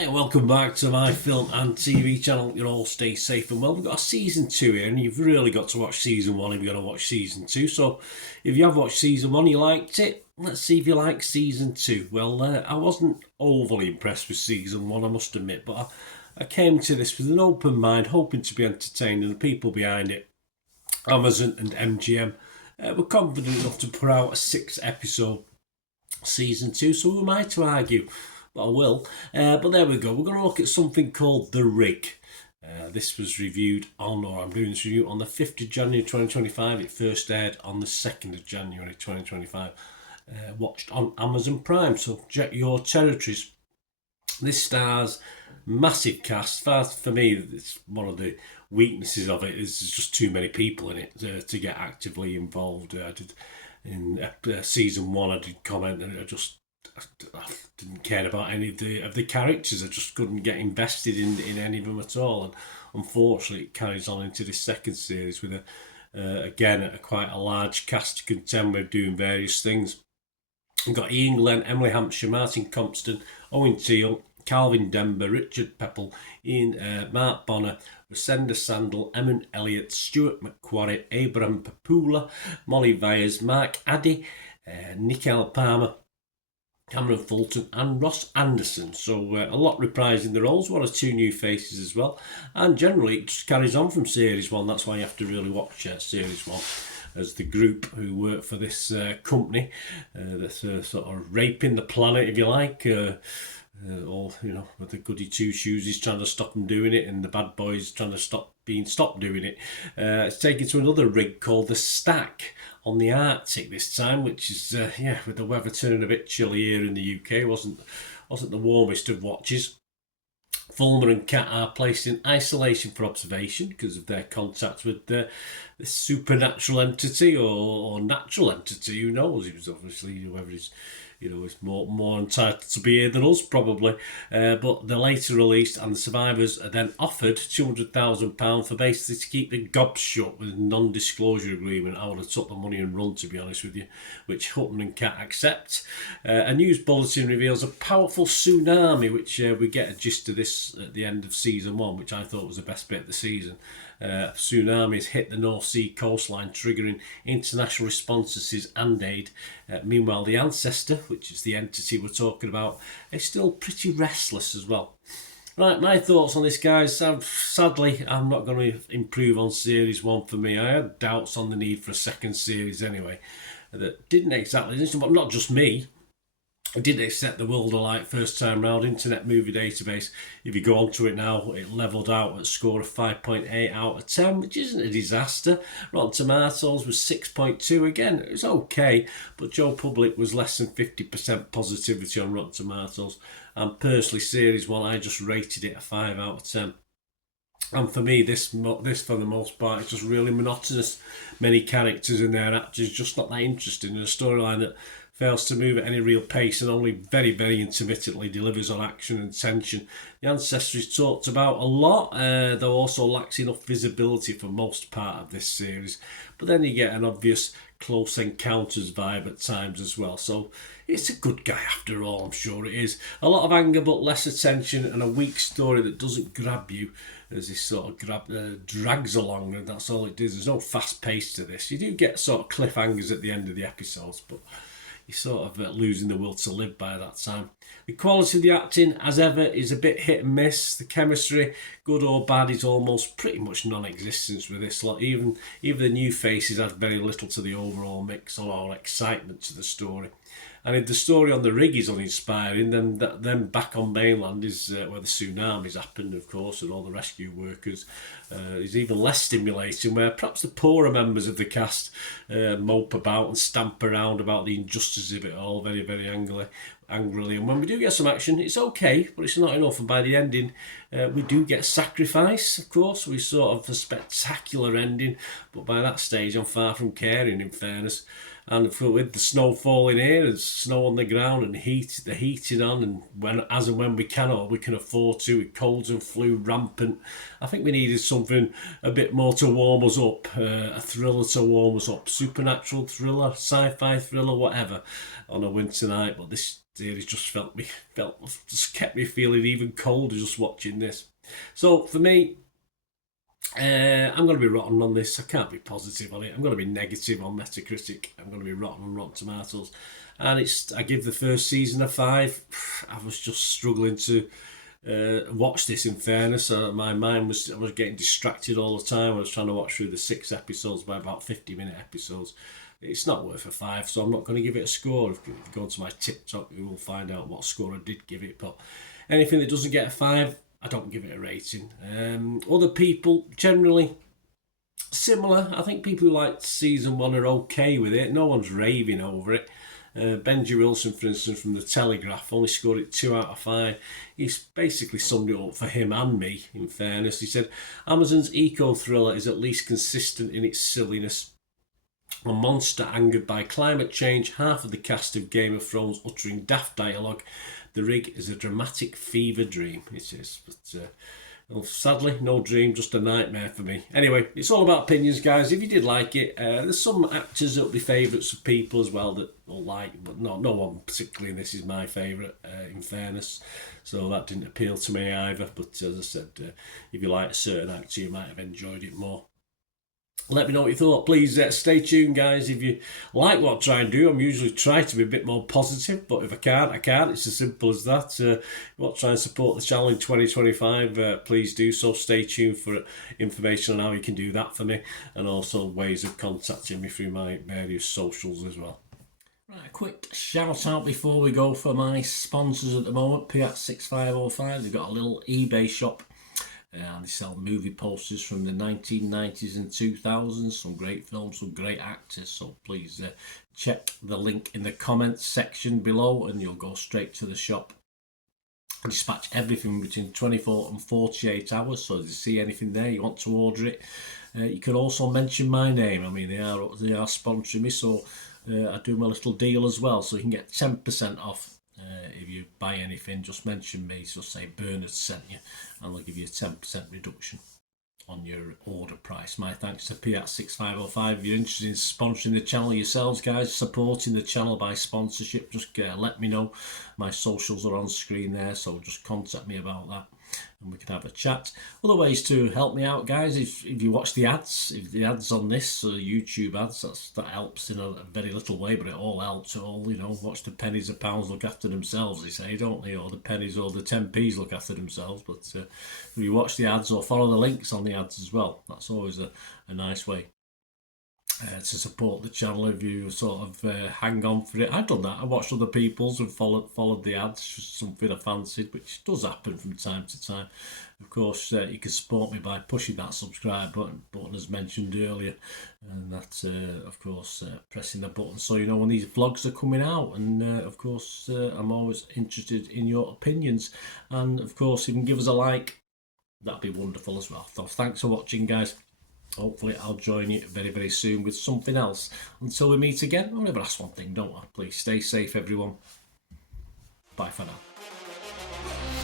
Hi, and welcome back to my film and TV channel. You all stay safe and well. We've got a season 2 here, and you've really got to watch season 1 if you're going to watch season 2. So, if you have watched season 1, you liked it. Let's see if you like season 2. Well, I wasn't overly impressed with season 1, I must admit, but I came to this with an open mind, hoping to be entertained, and the people behind it, Amazon and MGM, were confident enough to put out a 6-episode season 2. So, who am I to argue? But I will. But there we go. We're going to look at something called The Rig. This was reviewed on, or I'm doing this review on the 5th of January 2025. It first aired on the 2nd of January 2025. Watched on Amazon Prime. So check your territories. This stars massive cast. For me, it's one of the weaknesses of it is there's just too many people in it to get actively involved. I did in season 1. I did comment and I didn't care about any of the characters. I just couldn't get invested in any of them at all, and unfortunately it carries on into this second series with again quite a large cast to contend with doing various things. We've got Ian Glenn, Emily Hampshire, Martin Compston, Owen Teale, Calvin Denver, Richard Pepple, Mark Bonner, Resenda Sandel, Eamon Elliott, Stuart McQuarrie, Abraham Papula, Molly Vyers, McAtee, Nicole Palmer, Cameron Fulton and Ross Anderson. So a lot reprising the roles, 1 or 2 new faces as well. And generally it just carries on from Series 1. That's why you have to really watch Series 1. As the group who work for this company that's sort of raping the planet, if you like. All, with the goody two-shoes, he's trying to stop them doing it, and the bad boys trying to stop doing it. It's taken to another rig called the Stack on the Arctic this time, which is with the weather turning a bit chilly here in the UK, wasn't the warmest of watches. Fulmer and Kat are placed in isolation for observation because of their contact with this supernatural entity or natural entity. Who knows? He was obviously whoever is. Is more entitled to be here than us, probably. But they're later released, and the survivors are then offered £200,000 for basically to keep the gobs shut with a non-disclosure agreement. I would have took the money and run, to be honest with you, which Hutton and Kat accept. A news bulletin reveals a powerful tsunami, which we get a gist of this at the end of season 1, which I thought was the best bit of the season. Tsunamis hit the North Sea coastline, triggering international responses and aid. Meanwhile, the Ancestor, which is the entity we're talking about, is still pretty restless as well. Right, my thoughts on this, guys. Sadly, I'm not going to improve on Series 1 for me. I had doubts on the need for a second series anyway. That didn't exactly, but not just me. I didn't accept the world alike first time round. Internet Movie Database, if you go onto it now, it levelled out at a score of 5.8 out of 10, which isn't a disaster. Rotten Tomatoes was 6.2 again. It was okay, but Joe Public was less than 50% positivity on Rotten Tomatoes. And personally, Series 1, I just rated it a 5 out of 10. And for me, this for the most part, is just really monotonous. Many characters in there, actors, just not that interesting in a storyline that fails to move at any real pace and only very, very intermittently delivers on action and tension. The Ancestor is talked about a lot, though also lacks enough visibility for most part of this series. But then you get an obvious close encounters vibe at times as well. So it's a good guy after all, I'm sure it is. A lot of anger but less attention, and a weak story that doesn't grab you as this sort of drags along, and that's all it does. There's no fast pace to this. You do get sort of cliffhangers at the end of the episodes, but you're sort of losing the will to live by that time. The quality of the acting, as ever, is a bit hit and miss. The chemistry, good or bad, is almost pretty much non-existent with this lot. Even the new faces add very little to the overall mix or excitement to the story. And if the story on the rig is uninspiring, then back on mainland is where the tsunamis happened, of course, and all the rescue workers is even less stimulating, where perhaps the poorer members of the cast mope about and stamp around about the injustice of it all very, very angrily. And when we do get some action, it's okay, but it's not enough. And by the ending, we do get sacrifice, of course. We sort of a spectacular ending, but by that stage, I'm far from caring, in fairness. And with the snow falling here, and snow on the ground, and the heating on, and when we can or we can afford to, with colds and flu rampant, I think we needed something a bit more to warm us up, a thriller to warm us up, supernatural thriller, sci-fi thriller, whatever, on a winter night. But this series just just kept me feeling even colder just watching this. So for me, I'm going to be rotten on this. I can't be positive on it. I'm going to be negative on Metacritic. I'm going to be rotten on Rotten Tomatoes. And I give the first season a 5. I was just struggling to watch this, in fairness. My mind I was getting distracted all the time. I was trying to watch through the 6 episodes by about 50-minute episodes. It's not worth a 5, so I'm not going to give it a score. If you go to my TikTok, you will find out what score I did give it. But anything that doesn't get a 5, I don't give it a rating. Other people, generally similar. I think people who liked season 1 are okay with it. No one's raving over it. Benji Wilson, for instance, from The Telegraph, only scored it 2 out of 5. He's basically summed it up for him and me, in fairness. He said, Amazon's eco-thriller is at least consistent in its silliness. A monster angered by climate change, half of the cast of Game of Thrones uttering daft dialogue. The rig is a dramatic fever dream, it is. But well, sadly, no dream, just a nightmare for me. Anyway, it's all about opinions, guys. If you did like it, there's some actors that will be favourites of people as well that will like, but no one particularly in this is my favourite, in fairness. So that didn't appeal to me either. But as I said, if you like a certain actor, you might have enjoyed it more. Let me know what you thought. Please stay tuned, guys. If you like what I try and do, I'm usually trying to be a bit more positive, but if I can't, I can't. It's as simple as that. If you want to try and support the channel in 2025, please do so. Stay tuned for information on how you can do that for me, and also ways of contacting me through my various socials as well. Right, a quick shout out before we go for my sponsors at the moment. Kippax 6505, they've got a little eBay shop. And they sell movie posters from the 1990s and 2000s, some great films, some great actors, so please check the link in the comments section below and you'll go straight to the shop. I dispatch everything between 24 and 48 hours, so if you see anything there, you want to order it, you can also mention my name. I mean, they are sponsoring me, so I do my little deal as well, so you can get 10% off. If you buy anything, just mention me, just say Bernard sent you, and they'll give you a 10% reduction on your order price. My thanks to Kippax 6505. If you're interested in sponsoring the channel yourselves, guys, supporting the channel by sponsorship, just let me know. My socials are on screen there, so just contact me about that and we can have a chat. Other ways to help me out, guys, if you watch the ads, if the ads on this YouTube ads, that helps in a very little way, but it all helps. Watch the pennies and pounds look after themselves, they say, don't they? Or the pennies or the 10p's look after themselves. But if you watch the ads or follow the links on the ads as well, that's always a nice way to support the channel. If you sort of hang on for it, I've done that. I watched other people's and followed the ads, just something I fancied, which does happen from time to time. Of course, you can support me by pushing that subscribe button as mentioned earlier, and that's of course pressing the button so you know when these vlogs are coming out. And of course, I'm always interested in your opinions, and of course, if you can give us a like, that'd be wonderful as well. So thanks for watching, guys. Hopefully I'll join you very, very soon with something else. Until we meet again, I'll never ask one thing, don't I? Please stay safe, everyone. Bye for now.